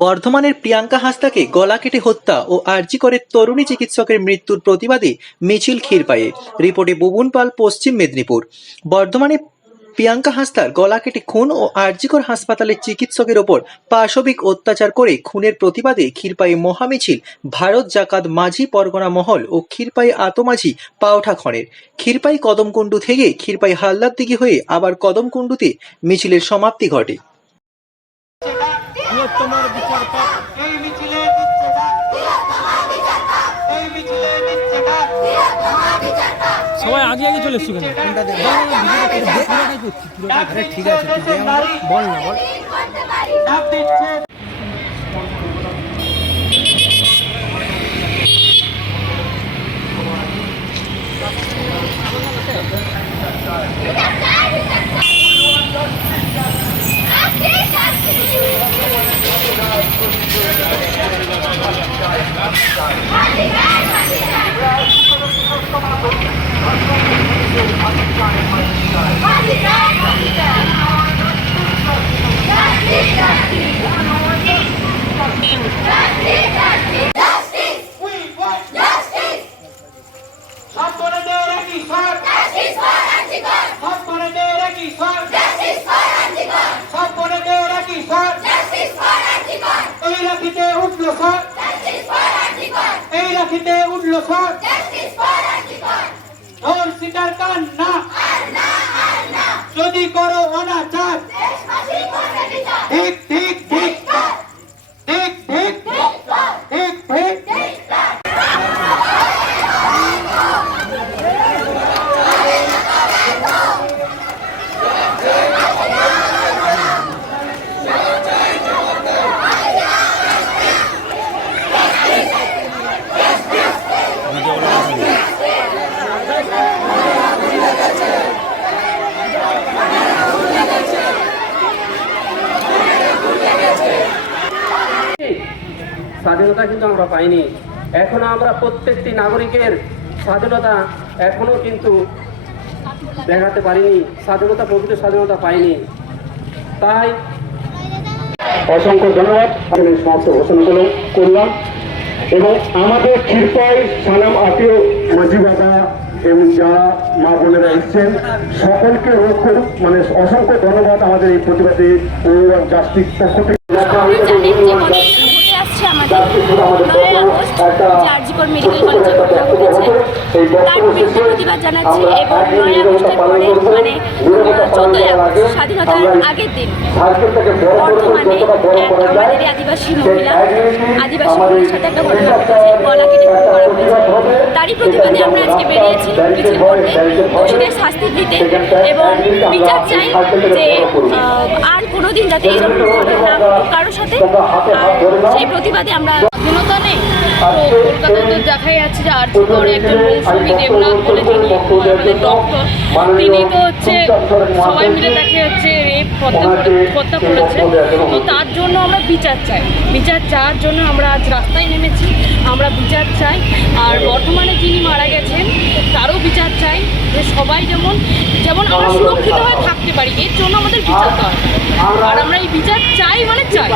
বর্ধমানের প্রিয়াঙ্কা হাসদাকে গলা কেটে হত্যা ও আরজি করে তরুণী চিকিৎসকের মৃত্যুর প্রতিবাদে মিছিল ক্ষীরপায়ে রিপোর্টে বুবুন পাল, পশ্চিম মেদিনীপুর। বর্ধমানে প্রিয়াঙ্কা হাসদার গলা কেটে খুন ও আরজিকর হাসপাতালের চিকিৎসকের ওপর পাশবিক অত্যাচার করে খুনের প্রতিবাদে ক্ষীরপায়ে মহামিছিল ভারত জাকাত মাঝি পরগনা মহল ও ক্ষীরপাই আতমাঝি পাওঠা খনের। ক্ষীরপাই কদমকুণ্ডু থেকে ক্ষীরপাই হালদার দিকে হয়ে আবার কদমকুণ্ডুতে মিছিলের সমাপ্তি ঘটে। সবাই আগে আগে চলে এসছি কেন? ঠিক আছে বল না বল। উঠল এই রাখিতে উঠল সিটার কান না? যদি করো অনাচার। ঠিক ঠিক ঠিক। ঠিক ঠিক ঠিক স্বাধীনতা কিন্তু আমরা পাইনি। এখনও আমরা প্রত্যেকটি নাগরিকের স্বাধীনতা এখনও কিন্তু দেখাতে পারিনি, স্বাধীনতা, প্রকৃত স্বাধীনতা পাইনি। তাই অসংখ্য ধন্যবাদ। আমি সমাপ্ত ঘোষণা করলাম এবং আমাদের ক্ষীরপাই সালাম আত্মীয় মাঝি বাবা এবং যারা মা বোনেরা এসছেন, সকলকে মানে অসংখ্য ধন্যবাদ আমাদের এই প্রতিবাদে পক্ষ থেকে আমরা জানেন যে ঘটে আসছে আমাদের নয় আগস্ট যে আরজিকর মেডিকেল কলেজে ঘটনা ঘটেছে তার বিরুদ্ধে প্রতিবাদ জানাচ্ছি এবং নয় আগস্টের পরে মানে চোদ্দই আগস্ট স্বাধীনতার আগের দিন বর্তমানে এক আমাদের আদিবাসী মহিলা আদিবাসী মহিলার সাথে একটা ঘটনা ঘটেছে গলা কেটে খুন করা হয়েছে। তারই প্রতিবাদে আমরা আজকে বেরিয়েছি মিছিল করতে দোষীদের শাস্তি দিতে এবং বিচার চাই যে আর কোনোদিন যাতে এরকম ঘটনা কারোর সাথে সেই প্রতিবাদে আমরা স্বাধীনতা নেই তো কলকাতায় তো যাচ্ছে যে আর্জি করে একজন মৌসুমী দেবনাথ বলে যিনি ডক্টর। তিনি তো হচ্ছে সবাই মিলে তাকে হচ্ছে রেপ হত্যা করে হত্যা করেছে তো তার জন্য আমরা বিচার চাই। বিচার চাওয়ার জন্য আমরা আজ রাস্তায় নেমেছি। আমরা বিচার চাই। আর বর্তমানে যিনি মারা গেছেন তারও বিচার চাই যে সবাই যেমন যেমন আমরা সুরক্ষিত হয়ে থাকতে পারি এর জন্য আমাদের বিচার দরকার। আর আমরা এই বিচার চাই মানে চাই।